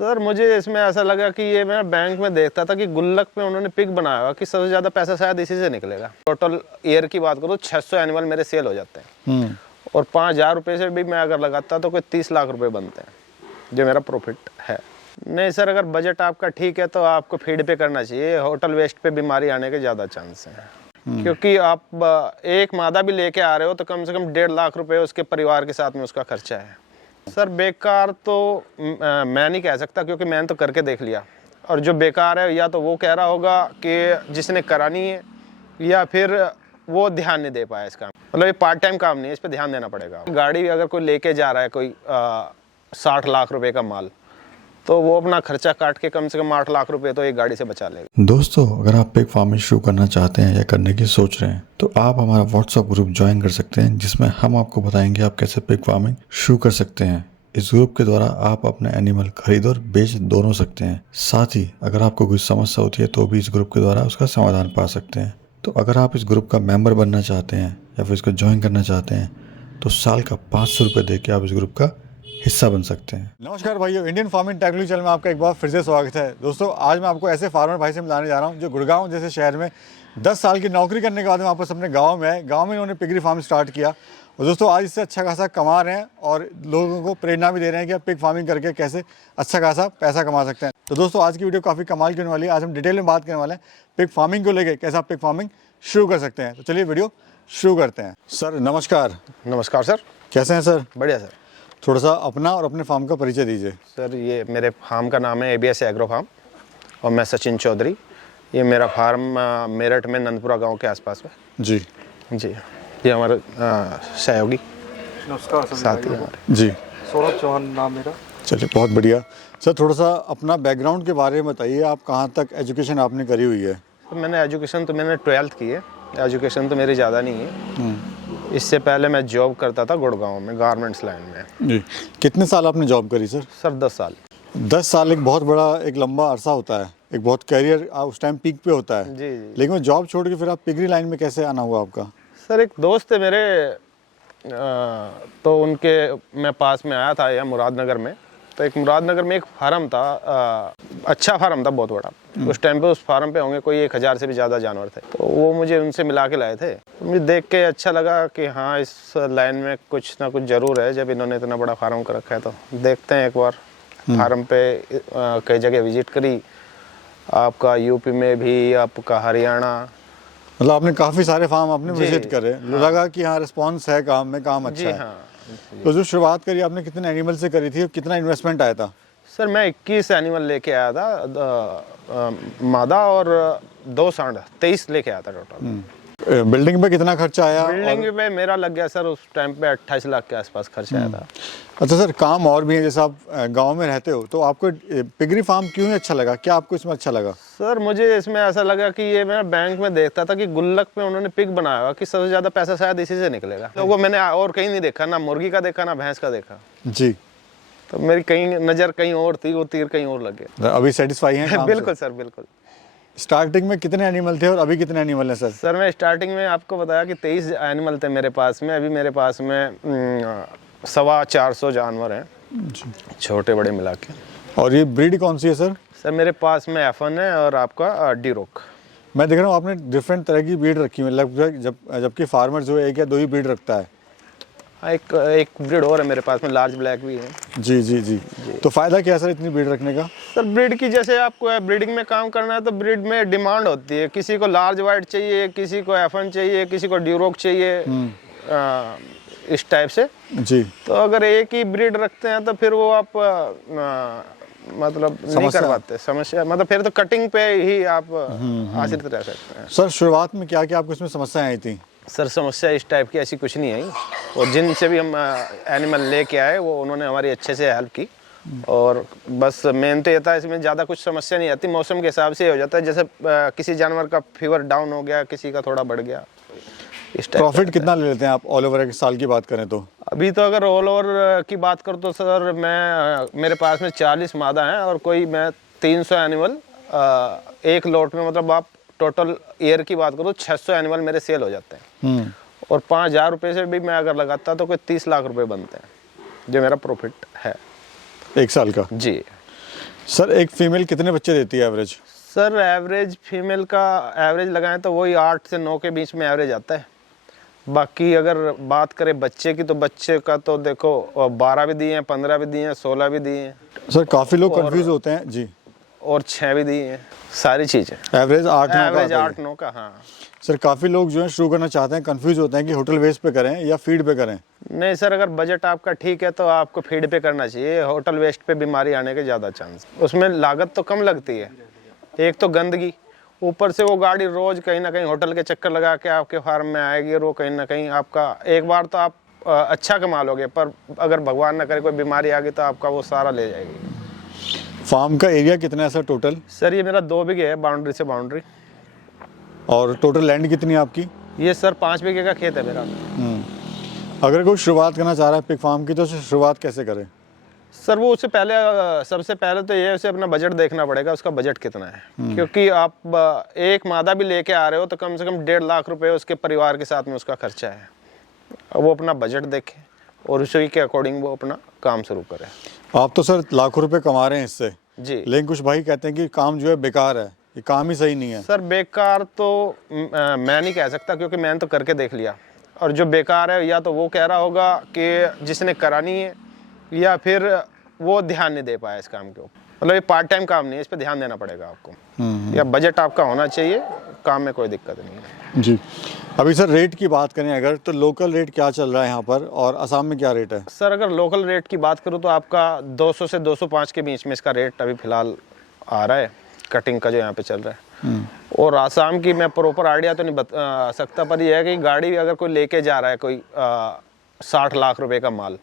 Sir मुझे इसमें ऐसा लगा कि ये मैं बैंक में देखता था कि गुल्लक में उन्होंने पिक बनाया हुआ कि सबसे ज़्यादा पैसा शायद इसी से निकलेगा। टोटल ईयर की बात करूँ 600 एनुअल मेरे सेल हो जाते हैं और 5,000 रुपये से भी मैं अगर लगाता तो कोई 30 लाख रुपए बनते हैं जो मेरा प्रॉफिट है। नहीं सर, अगर बजट आपका ठीक है तो आपको फीड पे करना चाहिए। होटल वेस्ट पे बीमारी आने के ज़्यादा चांस हैं क्योंकि आप एक मादा भी लेके आ रहे हो तो कम से कम 1.5 लाख रुपए उसके परिवार के साथ में उसका खर्चा है। सर बेकार तो मैं नहीं कह सकता क्योंकि मैंने तो करके देख लिया, और जो बेकार है या तो वो कह रहा होगा कि जिसने करा नहीं है या फिर वो ध्यान नहीं दे पाया इसका। मतलब ये पार्ट टाइम काम नहीं है, इस पर ध्यान देना पड़ेगा। गाड़ी अगर कोई लेके जा रहा है कोई 60 लाख रुपए का माल, तो वो अपना खर्चा काट के कम से कम 8 लाख रुपए तो एक गाड़ी से बचा लेगा। दोस्तों, अगर आप पिग फार्मिंग शुरू करना चाहते हैं या करने की सोच रहे हैं तो आप हमारा व्हाट्सएप ग्रुप ज्वाइन कर सकते हैं, जिसमें हम आपको बताएंगे आप कैसे पिग फार्मिंग शुरू कर सकते हैं। इस ग्रुप के द्वारा आप अपने एनिमल खरीद और बेच दोनों सकते हैं। साथ ही अगर आपको कोई समस्या होती है तो भी इस ग्रुप के द्वारा उसका समाधान पा सकते हैं। तो अगर आप इस ग्रुप का मेंबर बनना चाहते हैं या फिर इसको ज्वाइन करना चाहते हैं तो साल का 500 रुपये दे के आप इस ग्रुप का हिस्सा बन सकते हैं। नमस्कार भाइयों, इंडियन फार्मिंग टेक्नोलॉजी चैनल में आपका एक बार फिर से स्वागत है। दोस्तों, आज मैं आपको ऐसे फार्मर भाई से मिलाने जा रहा हूं जो गुड़गांव जैसे शहर में 10 साल की नौकरी करने के बाद में वापस अपने गांव में आए। गांव में इन्होंने पिगरी फार्म स्टार्ट किया और दोस्तों आज इससे अच्छा खासा कमा रहे हैं और लोगों को प्रेरणा भी दे रहे हैं कि आप पिग फार्मिंग करके कैसे अच्छा खासा पैसा कमा सकते हैं। तो दोस्तों आज की वीडियो काफ़ी कमाल की होने वाली है। आज हम डिटेल में बात करने वाले हैं पिग फार्मिंग को लेकर, कैसे आप पिग फार्मिंग शुरू कर सकते हैं। तो चलिए वीडियो शुरू करते हैं। सर नमस्कार। नमस्कार सर, कैसे हैं सर? बढ़िया सर। थोड़ा सा अपना और अपने फार्म का परिचय दीजिए। सर ये मेरे फार्म का नाम है ABS एग्रो फार्म और मैं सचिन चौधरी। ये मेरा फार्म मेरठ में नंदपुरा गांव के आसपास में। जी जी, ये हमारे सहयोगी नमस्कार साथी हमारे। जी, सौरभ चौहान नाम मेरा। चलिए बहुत बढ़िया। सर थोड़ा सा अपना बैकग्राउंड के बारे में बताइए, आप कहाँ तक एजुकेशन आपने करी हुई है? तो मैंने एजुकेशन तो मैंने 12th की है। एजुकेशन तो मेरी ज़्यादा नहीं है। इससे पहले मैं जॉब करता था गुड़गांव में गारमेंट्स लाइन में। जी, कितने साल आपने जॉब करी सर? सर 10 साल। 10 साल एक बहुत बड़ा एक लंबा अरसा होता है, एक बहुत कैरियर उस टाइम पीक पे होता है। जी जी। लेकिन वो जॉब छोड़ के फिर आप पिगरी लाइन में कैसे आना हुआ आपका? सर एक दोस्त थे मेरे, तो उनके मैं पास में आया था या मुरादनगर में। तो एक मुरादनगर में एक फार्म था, अच्छा फार्म था, बहुत बड़ा। उस टाइम पे उस फार्म पे होंगे कोई 1000 से भी ज़्यादा जानवर थे। तो वो मुझे उनसे मिला के लाए थे। तो मुझे देख के अच्छा लगा कि हाँ इस लाइन में कुछ ना कुछ ज़रूर है। जब इन्होंने इतना बड़ा फार्म कर रखा है तो देखते हैं एक बार। फार्म पे कई जगह विजिट करी, आपका यूपी में भी, आपका हरियाणा। मतलब आपने काफ़ी सारे फार्म आपने विजिट करे। हाँ। लगा कि हाँ रिस्पॉन्स है, काम में काम अच्छा है। हाँ। तो जो शुरुआत करी आपने कितने एनिमल से करी थी और कितना इन्वेस्टमेंट आया था? सर मैं 21 एनिमल लेके आया था, मादा, और 2 सांड, 23 लेके आया था टोटल। बिल्डिंग पे कितना खर्चा आया? बिल्डिंग पे मेरा लग गया सर उस टाइम पे 28 लाख के आसपास खर्चा आया था। अच्छा सर, काम और भी है, जैसे आप गांव में रहते हो तो आपको पिगरी फार्म क्यों अच्छा लगा? क्या आपको इसमें अच्छा लगा? सर मुझे इसमें ऐसा लगा कि ये मैं बैंक में देखता था कि गुल्लक में उन्होंने पिक बनाया हुआ कि सबसे ज्यादा पैसा शायद इसी से निकलेगा। तो वो मैंने और कहीं नहीं देखा, ना मुर्गी का देखा ना भैंस का देखा। जी, तो मेरी कहीं नजर कहीं और थी, वो तीर कहीं और लग गया। अभी सेटिस्फाई हैं काम बिल्कुल से? सर बिल्कुल। स्टार्टिंग में कितने एनिमल थे और अभी कितने एनिमल हैं सर? सर मैं स्टार्टिंग में आपको बताया कि 23 एनिमल थे मेरे पास में। अभी मेरे पास में 450 जानवर हैं, छोटे बड़े मिला के। और ये ब्रीड कौन सी है सर? सर मेरे पास में F1 है और आपका डीरोक। मैं देख रहा हूँ आपने डिफरेंट तरह की ब्रीड रखी हुई है लगभग, जबकि फार्मर जो है 1 या 2 ही ब्रीड रखता है। हाँ, एक ब्रीड और है मेरे पास में, लार्ज ब्लैक भी है। जी जी जी, तो फ़ायदा क्या है सर इतनी ब्रीड रखने का? सर ब्रीड की, जैसे आपको ब्रीडिंग में काम करना है तो ब्रीड में डिमांड होती है। किसी को लार्ज वाइट चाहिए, किसी को F1 चाहिए, किसी को ड्यूरोक चाहिए, इस टाइप से। जी, तो अगर एक ही ब्रीड रखते हैं तो फिर वो आप मतलब नहीं कर पाते। समस्या मतलब फिर तो कटिंग पे ही आप आश्रित रह सकते हैं। सर शुरुआत में क्या क्या आपको इसमें समस्याएं आई थी? सर समस्या इस टाइप की ऐसी कुछ नहीं आई, और जिनसे भी हम एनिमल लेके आए वो उन्होंने हमारी अच्छे से हेल्प की। और बस मेन तो ये था, इसमें ज़्यादा कुछ समस्या नहीं आती, मौसम के हिसाब से हो जाता है। जैसे किसी जानवर का फीवर डाउन हो गया, किसी का थोड़ा बढ़ गया, इस टाइप। प्रॉफिट कितना ले लेते हैं आप ऑल ओवर एक साल की बात करें तो? अभी तो अगर ऑल ओवर की बात करूँ तो सर मेरे पास में 40 मादा हैं और कोई मैं 300 एनिमल एक लोट में, मतलब आप टोटल ईयर की बात करूँ 600 एनिमल मेरे सेल हो जाते हैं। और 5,000 रुपये से भी मैं अगर लगाता तो कोई 30 लाख रुपए बनते हैं जो मेरा प्रॉफिट है 1 साल का। जी। सर एक फीमेल कितने बच्चे देती है एवरेज? सर एवरेज फीमेल का एवरेज लगाएं तो वही 8 से 9 के बीच में एवरेज आता है। बाकी अगर बात करें बच्चे की, तो बच्चे का तो देखो 12 भी दिए हैं, 15 भी दिए हैं, 16 भी दिए हैं सर काफ़ी लोग कंफ्यूज होते हैं जी। और 6 भी दिए हैं, सारी चीज़ें एवरेज 8-9 का एवरेज आता है। 8-9 का। हाँ सर काफ़ी लोग जो है शुरू करना चाहते हैं, कंफ्यूज होते हैं कि होटल बेस पे करें या फीड पे करें। नहीं सर, अगर बजट आपका ठीक है तो आपको फीड पे करना चाहिए। होटल वेस्ट पे बीमारी आने के ज़्यादा चांस, उसमें लागत तो कम लगती है। एक तो गंदगी, ऊपर से वो गाड़ी रोज कहीं ना कहीं होटल के चक्कर लगा के आपके फार्म में आएगी और वो कहीं ना कहीं आपका एक बार तो आप अच्छा कमा लोगे, पर अगर भगवान ना करे कोई बीमारी आ गई तो आपका वो सारा ले जाएगी। फार्म का एरिया कितना है सर टोटल? सर ये मेरा 2 बीघे है, बाउंड्री से बाउंड्री। और टोटल लैंड कितनी है आपकी? ये सर 5 बीघे का खेत है मेरा। अगर कोई शुरुआत करना चाह रहा है पिग फार्म की तो शुरुआत कैसे करें? सर वो उससे पहले सबसे पहले तो ये उसे अपना बजट देखना पड़ेगा, उसका बजट कितना है। क्योंकि आप एक मादा भी लेके आ रहे हो तो कम से कम 1.5 लाख रुपए उसके परिवार के साथ में उसका खर्चा है। वो अपना बजट देखे और उसी के अकॉर्डिंग वो अपना काम शुरू करे। आप तो सर लाखों रुपए कमा रहे हैं इससे जी। लेकिन कुछ भाई कहते हैं कि काम जो है बेकार है, ये काम ही सही नहीं है। सर बेकार तो मैं नहीं कह सकता, क्योंकि मैंने तो करके देख लिया। और जो बेकार है या तो वो कह रहा होगा कि जिसने करा नहीं है, या फिर वो ध्यान नहीं दे पाया इस काम के ऊपर। मतलब ये पार्ट टाइम काम नहीं है, इस पे ध्यान देना पड़ेगा आपको। या बजट आपका होना चाहिए, काम में कोई दिक्कत नहीं है जी। अभी सर रेट की बात करें अगर, तो लोकल रेट क्या चल रहा है यहाँ पर और असम में क्या रेट है? सर अगर लोकल रेट की बात करूँ तो आपका 200 से 205 के बीच में इसका रेट अभी फिलहाल आ रहा है, कटिंग का जो यहाँ पे चल रहा है। और आसाम की मैं प्रॉपर आइडिया तो नहीं बता सकता, पर यह है कि गाड़ी अगर कोई लेके जा रहा है कोई 60 लाख रुपए का माल,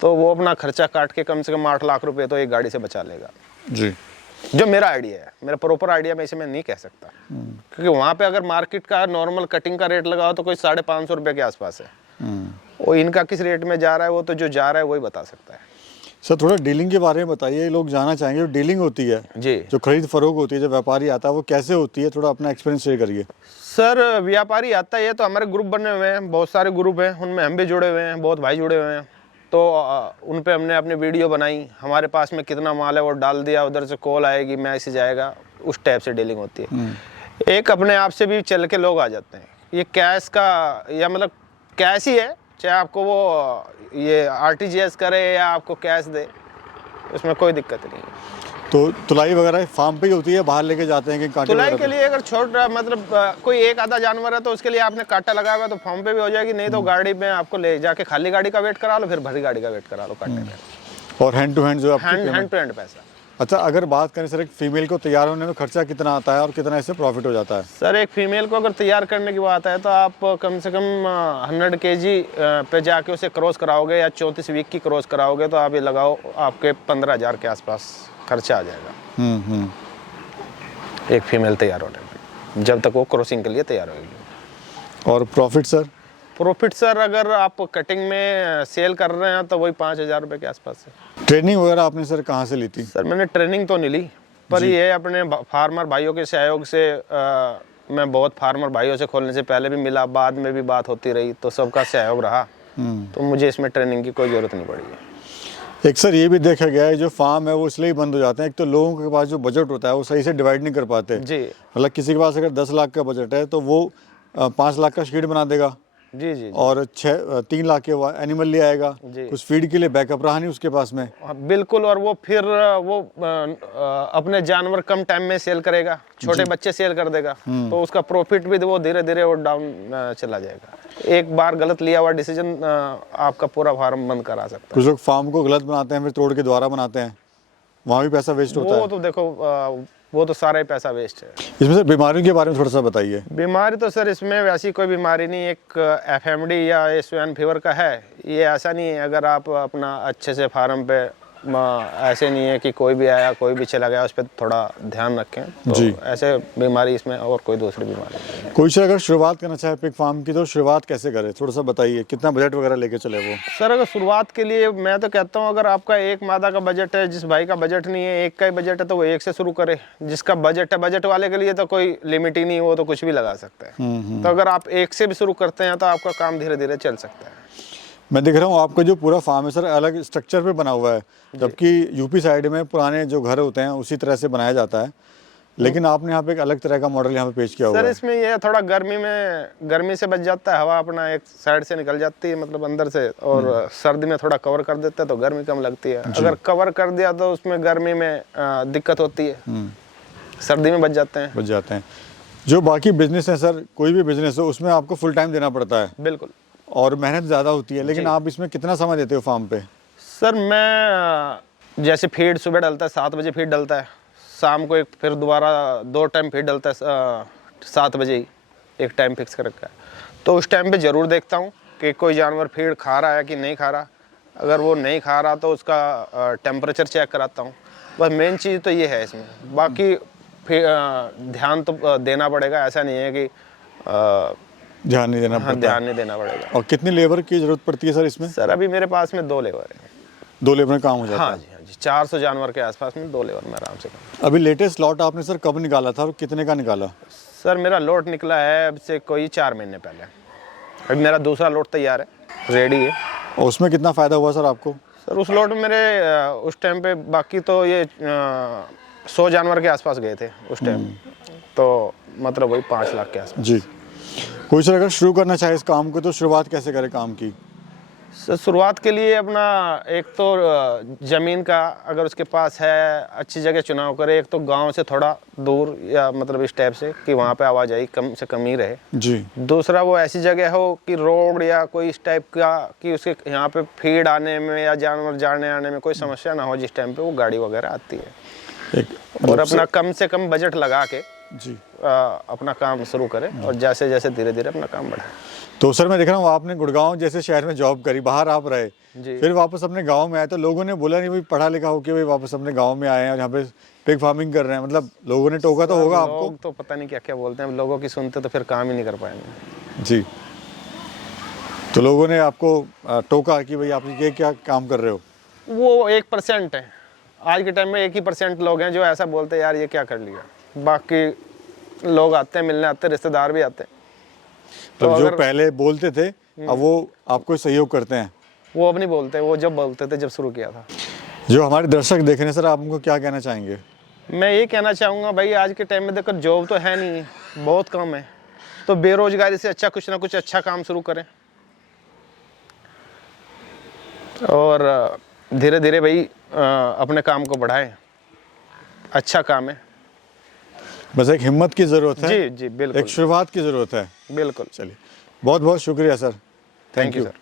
तो वो अपना खर्चा काट के कम से कम 8 लाख रुपए तो एक गाड़ी से बचा लेगा जी। जो मेरा आइडिया है। मेरा प्रॉपर आइडिया मैं इसे मैं नहीं कह सकता, क्योंकि वहाँ पे अगर मार्केट का नॉर्मल कटिंग का रेट लगाओ तो कोई 550 रुपये के आसपास है। और इनका किस रेट में जा रहा है वो तो जो जा रहा है वही बता सकता है। सर थोड़ा डीलिंग के बारे में बताइए, लोग जानना चाहेंगे। जो डीलिंग होती है जी, जो खरीद फरोख्त होती है, जो व्यापारी आता है वो कैसे होती है, थोड़ा अपना एक्सपीरियंस शेयर करिए। सर व्यापारी आता है तो हमारे ग्रुप बने हुए हैं, बहुत सारे ग्रुप हैं, उनमें हम भी जुड़े हुए हैं, बहुत भाई जुड़े हुए हैं। तो उन पे हमने अपनी वीडियो बनाई, हमारे पास में कितना माल है वो डाल दिया, उधर से कॉल आएगी, मैसेज जाएगा, उस टाइप से डीलिंग होती है। एक अपने आप से भी चल के लोग आ जाते हैं। ये कैश का या मतलब कैश ही है, चाहे आपको वो ये RTGS करे या आपको कैश दे, उसमें कोई दिक्कत नहीं है। तो तुलाई वगैरह फार्म पे ही होती है, बाहर लेके जाते हैं कि कांटे तुलाई वगैरह के पे? लिए अगर छोटा मतलब कोई एक आधा जानवर है तो उसके लिए आपने कांटा लगाया हुआ है तो फार्म पे भी हो जाएगी, नहीं तो गाड़ी में आपको ले जाके खाली गाड़ी का वेट करा लो, फिर भरी गाड़ी का वेट करा लो कांटे में। और हैंड टू हैंड जो आपकी हैंड payment? टू हैंड पैसा। अच्छा, अगर बात करें सर एक फीमेल को तैयार होने में खर्चा कितना आता है और कितना इससे प्रॉफिट हो जाता है? सर एक फीमेल को अगर तैयार करने की बात है तो आप कम से कम 100 kg पे जाके उसे क्रॉस कराओगे या 34 वीक की क्रॉस कराओगे तो आप ये लगाओ आपके 15,000 के आसपास खर्चा आ जाएगा एक फीमेल तैयार होने में, जब तक वो क्रॉसिंग के लिए तैयार होगी। और प्रॉफिट सर? प्रॉफिट सर अगर आप कटिंग में सेल कर रहे हैं तो वही 5,000 रुपये के आसपास है। ट्रेनिंग वगैरह आपने सर कहाँ से ली थी? सर मैंने ट्रेनिंग तो नहीं ली, पर ये अपने फार्मर भाइयों के सहयोग से मैं बहुत फार्मर भाइयों से खोलने से पहले भी मिला, बाद में भी बात होती रही, तो सबका सहयोग रहा, तो मुझे इसमें ट्रेनिंग की कोई ज़रूरत नहीं पड़ी है। एक सर ये भी देखा गया है जो फार्म है वो इसलिए ही बंद हो जाते हैं, एक तो लोगों के पास जो बजट होता है वो सही से डिवाइड नहीं कर पाते जी मतलब किसी के पास अगर 10 लाख का बजट है तो वो 5 लाख का शीट बना देगा जी जी और 3 लाख के एनिमल ले आएगा, जी। कुछ फीड के लिए बैकअप रहा नहीं उसके पास में। हाँ, बिल्कुल। और वो फिर वो अपने जानवर कम टाइम में सेल करेगा, छोटे बच्चे सेल कर देगा, तो उसका प्रॉफिट भी वो धीरे धीरे वो डाउन चला जाएगा। एक बार गलत लिया हुआ डिसीजन आपका पूरा फार्म बंद करा सकता है। कुछ लोग फार्म को गलत बनाते हैं फिर तोड़ के दोबारा बनाते हैं, वहाँ भी पैसा वेस्ट होता वो है। तो देखो वो तो सारा ही पैसा वेस्ट है। इसमें सर बीमारियों के बारे में थोड़ा सा बताइए। बीमारी तो सर इसमें वैसी कोई बीमारी नहीं, एक FMD या स्वाइन फीवर का है, ये ऐसा नहीं है। अगर आप अपना अच्छे से फार्म पे ऐसे नहीं है कि कोई भी आया कोई भी चला गया, उस पर थोड़ा ध्यान रखें, तो जी। ऐसे बीमारी इसमें और कोई दूसरी बीमारी नहीं है। कोई सर अगर शुरुआत करना चाहे पिग फार्म की तो शुरुआत कैसे करे, थोड़ा सा बताइए, कितना बजट वगैरह लेके चले वो? सर अगर शुरुआत के लिए मैं तो कहता हूँ अगर आपका एक मादा का बजट है, जिस भाई का बजट नहीं है, एक का ही बजट है, तो वो एक से शुरू करे। जिसका बजट है, बजट वाले के लिए तो कोई लिमिट ही नहीं, वो तो कुछ भी लगा सकता है। तो अगर आप एक से भी शुरू करते हैं तो आपका काम धीरे धीरे चल सकता है। मैं देख रहा हूँ आपका जो पूरा फार्म है सर अलग स्ट्रक्चर पे बना हुआ है, जबकि यूपी साइड में पुराने जो घर होते हैं उसी तरह से बनाया जाता है, लेकिन आपने यहाँ पे एक अलग तरह का मॉडल यहाँ पे पेश किया हुआ सर है। इसमें ये है, थोड़ा गर्मी से बच जाता है, हवा अपना एक साइड से निकल जाती है मतलब अंदर से, और सर्दी में थोड़ा कवर कर देता है तो गर्मी कम लगती है। अगर कवर कर दिया तो उसमें गर्मी में दिक्कत होती है, सर्दी में बच जाते हैं। जो बाकी बिजनेस है सर, कोई भी बिजनेस हो उसमें आपको फुल टाइम देना पड़ता है बिल्कुल, और मेहनत ज़्यादा होती है, लेकिन आप इसमें कितना समय देते हो फार्म पे? सर मैं जैसे फीड सुबह डलता है 7 बजे फीड डलता है, शाम को एक फिर दोबारा 2 टाइम फीड डलता है 7 बजे ही, एक टाइम फिक्स कर रखा है। तो उस टाइम पे ज़रूर देखता हूँ कि कोई जानवर फीड खा रहा है कि नहीं खा रहा। अगर वो नहीं खा रहा तो उसका टेम्परेचर चेक कराता हूँ। बस मेन चीज़ तो ये है इसमें, बाकी ध्यान तो देना पड़ेगा, ऐसा नहीं है कि ध्यान नहीं देना पड़ता। ध्यान नहीं देना पड़ेगा। और कितनी लेबर की ज़रूरत पड़ती है सर इसमें? सर अभी मेरे पास में 2 लेबर है। 2 लेबर में काम हो जाता हाँ जी, हाँ जी, 400 जानवर के आसपास में 2 लेबर में आराम से काम। है। अभी लेटेस्ट लॉट आपने सर कब निकाला था और कितने का निकाला? सर मेरा लोट निकला है अब से कोई 4 महीने पहले। अभी मेरा दूसरा लोट तैयार है, रेडी है। और उसमें कितना फ़ायदा हुआ सर आपको? सर उस लोट में मेरे उस टाइम पे बाकी तो ये 100 जानवर के आसपास गए थे उस टाइम, तो मतलब वही 5 लाख के आसपास। जी। कोई सर अगर शुरू करना चाहे इस काम को तो शुरुआत कैसे करे काम की? सर शुरुआत के लिए अपना एक तो ज़मीन का अगर उसके पास है अच्छी जगह चुनाव करे। एक तो गांव से थोड़ा दूर या मतलब इस टाइप से कि वहाँ पे आवाजाही कम से कम ही रहे। जी। दूसरा वो ऐसी जगह हो कि रोड या कोई इस टाइप का कि उसके यहाँ पे फीड आने में या जानवर जाने आने में कोई समस्या ना हो जिस टाइम पे वो गाड़ी वगैरह आती है। और अपना कम से कम बजट लगा के जी अपना काम शुरू करें और जैसे जैसे धीरे धीरे अपना काम बढ़ाएं। तो सर मैं देख रहा हूँ आपने गुड़गांव जैसे शहर में जॉब करी, बाहर आप रहे, जी। फिर वापस अपने गांव में आए, तो लोगों ने बोला नहीं भाई पढ़ा लिखा होके भाई वापस अपने गांव में आए हैं और यहाँ पे पिग फार्मिंग कर रहे हैं, मतलब लोगों ने टोका तो होगा आपको? लोग तो पता नहीं क्या क्या बोलते हैं, लोगों की सुनते तो फिर काम ही नहीं कर पाएंगे। जी। तो लोगों ने आपको टोका कि भाई आप ये क्या काम कर रहे हो? वो 1% है, आज के टाइम में 1% लोग हैं जो ऐसा बोलते हैं यार ये क्या कर लिया। बाकी लोग आते हैं, मिलने आते हैं, रिश्तेदार भी आते हैं। तो जो पहले बोलते थे अब वो आपको सहयोग करते हैं? वो अब नहीं बोलते, वो जब बोलते थे जब शुरू किया था। जो हमारे दर्शक देख रहे हैं सर, आप उनको क्या कहना चाहेंगे? मैं ये कहना चाहूँगा भाई आज के टाइम में देखकर जॉब तो है नहीं, बहुत कम है, तो बेरोजगारी से अच्छा कुछ ना कुछ अच्छा काम शुरू करें और धीरे धीरे भाई अपने काम को बढ़ाएं। अच्छा काम है, बस एक हिम्मत की ज़रूरत है। जी जी बिल्कुल, एक शुरुआत की ज़रूरत है। बिल्कुल। चलिए, बहुत बहुत शुक्रिया सर। Thank you sir.